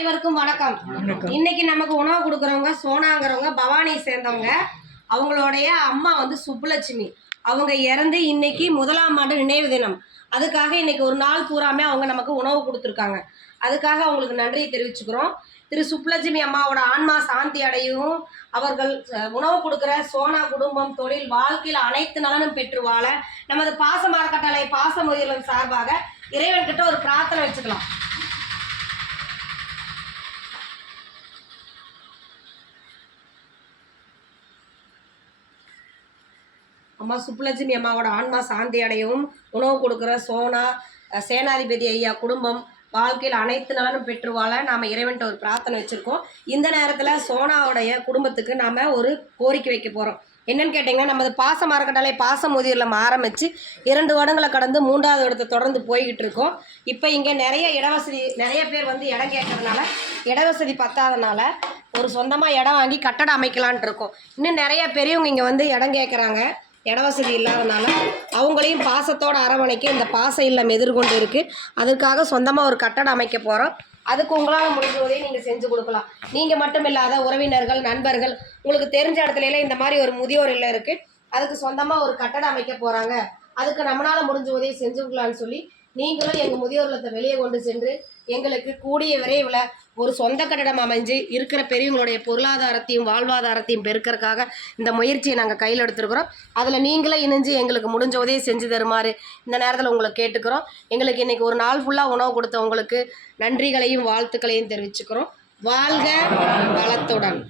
அனைவருக்கும் வணக்கம். இன்னைக்கு நமக்கு உணவு கொடுக்குறவங்க சோனாங்கிறவங்க பவானி சேர்ந்தவங்க. அவங்களுடைய அம்மா வந்து சுப்புலட்சுமி. அவங்க இறந்து இன்னைக்கு 1ஆம் ஆண்டு நினைவு தினம். அதுக்காக இன்னைக்கு ஒரு நாள் பூராமே அவங்க நமக்கு உணவு கொடுத்துருக்காங்க. அதுக்காக அவங்களுக்கு நன்றியை தெரிவிச்சுக்கிறோம். திரு சுப்புலட்சுமி அம்மாவோட ஆன்மா சாந்தி அடையவும், அவர்கள் உணவு கொடுக்குற சோனா குடும்பம், தொழில், வாழ்க்கையில் அனைத்து நலனும் பெற்று வாழ நமது பாச அறக்கட்டளை பாசமுதிர்வு சார்பாக இறைவன்கிட்ட ஒரு பிரார்த்தனை வச்சுக்கலாம். அம்மா சுப்புலட்சுமி அம்மாவோட ஆன்மா சாந்தி அடையவும், உணவு கொடுக்குற சோனா சேனாதிபதி ஐயா குடும்பம் வாழ்க்கையில் அனைத்து நலனும் பெற்று வாழ நாம் இறைவன்கிட்ட ஒரு பிரார்த்தனை வச்சுருக்கோம். இந்த நேரத்தில் சோனாவுடைய குடும்பத்துக்கு நாம் ஒரு கோரிக்கை வைக்க போகிறோம். என்னென்னு கேட்டிங்கன்னா, நமது பாச அறக்கட்டளை பாசமுதிரில் ஆரம்பித்து 2 வருடங்களை கடந்து 3வது இடத்தை தொடர்ந்து போய்கிட்டு இருக்கோம். இப்போ இங்கே நிறைய பேர் வந்து இடம் கேட்கறதுனால, இடவசதி பத்தாதனால ஒரு சொந்தமாக இடம் வாங்கி கட்டடம் அமைக்கலான்ட்டு இருக்கோம். இன்னும் நிறைய பெரியவங்க இங்கே வந்து இடம் கேட்குறாங்க. இடவசதி இல்லாதனால அவங்களையும் பாசத்தோடு அரவணைக்க இந்த பாச இல்லம் எதிர்கொண்டு இருக்குது. அதற்காக சொந்தமாக ஒரு கட்டடம் அமைக்க போகிறோம். அதுக்கு உங்களால் முடிஞ்சதை நீங்கள் செஞ்சு கொடுக்கலாம். நீங்கள் மட்டும் இல்லாத உறவினர்கள், நண்பர்கள், உங்களுக்கு தெரிஞ்ச இடத்துலலாம் இந்த மாதிரி ஒரு முதியோர் இல்லம் இருக்குது, அதுக்கு சொந்தமாக ஒரு கட்டடம் அமைக்க போகிறாங்க, அதுக்கு நம்மளால் முடிஞ்ச உதவி செஞ்சுக்கலான்னு சொல்லி நீங்களும் எங்கள் முதியோர் இல்லத்தை வெளியே கொண்டு சென்று எங்களுக்கு கூடிய விரைவில் ஒரு சொந்த கட்டடம் அமைஞ்சு இருக்கிற பெரியவங்களுடைய பொருளாதாரத்தையும் வாழ்வாதாரத்தையும் பெருக்கிறதுக்காக இந்த முயற்சியை நாங்கள் கையில் எடுத்துருக்குறோம். அதில் நீங்களே இணைஞ்சு எங்களுக்கு முடிஞ்ச உதவி செஞ்சு தருமாறு இந்த நேரத்தில் உங்களை கேட்டுக்கிறோம். எங்களுக்கு இன்றைக்கி ஒரு நாள் ஃபுல்லாக உணவு கொடுத்தவங்களுக்கு நன்றிகளையும் வாழ்த்துக்களையும் தெரிவிச்சுக்கிறோம். வாழ்க வளத்துடன்.